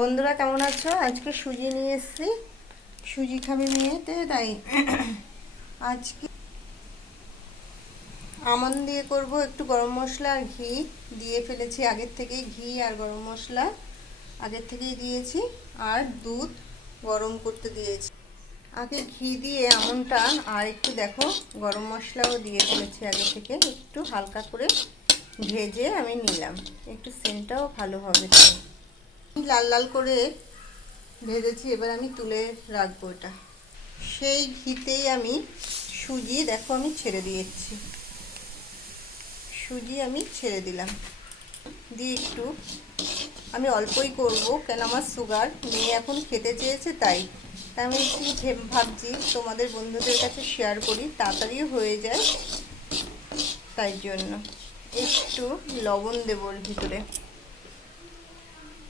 বন্ধুরা, কেমন আছো? আজকে সুজি নিয়ে এসেছি। সুজি খাবে মেয়েতে, তাই আজকে আমন দিয়ে করব একটু গরম মশলা আর ঘি। দিয়ে ফেলেছি আগের থেকেই ঘি আর গরম মশলা। আগের থেকেই দিয়েছি আর দুধ গরম করতে দিয়েছি। আগে ঘি দিয়ে আমনটা আর একটু দেখো, গরম মশলাও দিয়ে ফেলেছি আগে থেকে। একটু হালকা করে ভেজে আমি নিলাম। একটু সেন্টটাও ভালো হবে তাই লাল লাল করে ভেজেছি, এবার আমি তুলে রাখব এটা। সেই ঘিতেই আমি সুজি, দেখো আমি ছেড়ে দিয়েছি। সুজি আমি ছেড়ে দিলাম। দিয়ে একটু আমি অল্পই করব, কেন আমার সুগার মেয়ে এখন খেতে চেয়েছে তাই। তাই আমি একটু ভেব- ভাবছি, তোমাদের বন্ধুদের কাছে শেয়ার করি তাড়াতাড়িও হয়ে যায় তাই জন্য। একটু লবণ দেবো ভিতরে।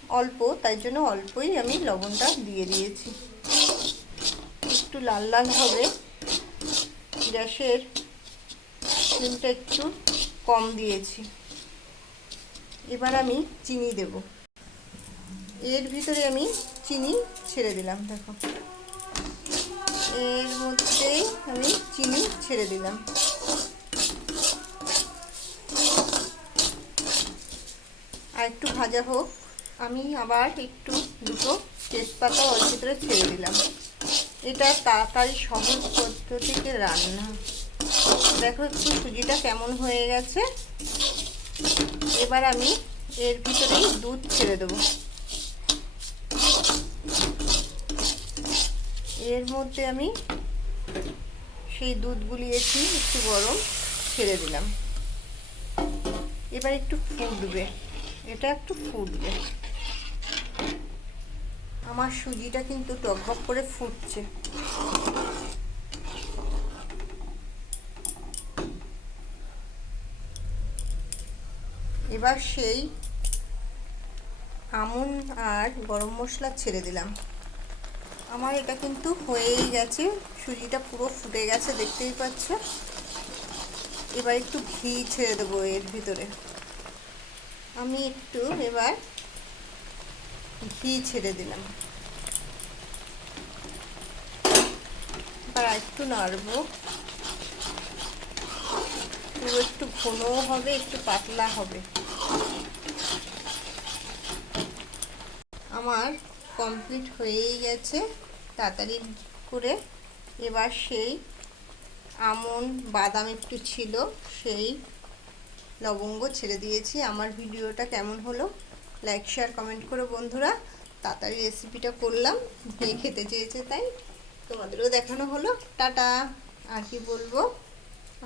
অল্প, তাই জন্য অল্পই আমি লবণটা দিয়ে দিয়েছি। একটু লাল লাল হবে। গ্যাসের ফ্লেমটা একটু কম দিয়েছি। এবার আমি চিনি দেব। এর ভিতরে আমি চিনি ছেড়ে দিলাম, দেখো। এর মধ্যেই আমি চিনি ছেড়ে দিলাম। আর একটু ভাজা হোক। আমি আবার একটু দুটো তেজপাতা ওর ভিতরে ছেড়ে দিলাম। এটা তাড়াতাড়ি সহজ পদ্ধতিতে রান্না। দেখো একটু সুজিটা কেমন হয়ে গেছে। এবার আমি এর ভিতরেই দুধ ছেড়ে দেবো। এর মধ্যে আমি সেই দুধ গুলিয়েছি একটু গরম ছেড়ে দিলাম। এবার একটু ফুটবে। এটা একটু ফুটবে। আমার সুজিটা কিন্তু টকবক করে ফুটছে। এবার সেই আমন আর গরম মশলা ছেড়ে দিলাম। আমার এটা কিন্তু হয়েই গেছে। সুজিটা পুরো ফুটে গেছে, দেখতেই পাচ্ছ। এবার একটু ঘি ছেড়ে দেবো এর ভিতরে। আমি একটু এবার ঘি ছেড়ে দিলাম। এবার একটু নাড়বো। একটু ঘনও হবে, একটু পাতলা হবে। আমার কমপ্লিট হয়েই গেছে। তাড়াতাড়ি করে এবার সেই আমন বাদাম একটু ছিল, সেই লবঙ্গ ছেড়ে দিয়েছি। আমার ভিডিওটা কেমন হলো? লাইক শেয়ার কমেন্ট করো বন্ধুরা। তাড়াতাড়ি রেসিপিটা করলাম। মেয়ে খেতে চেয়েছে তাই তোমাদেরও দেখানো হলো। টাটা। আর কি বলব?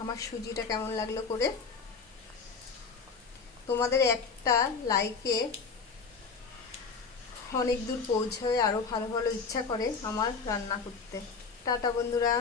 আমার সুজিটা কেমন লাগল করে? তোমাদের একটা লাইকে অনেক দূর পৌঁছয় আরও ভালো ভালো ইচ্ছা করে আমার রান্না করতে। টাটা বন্ধুরা।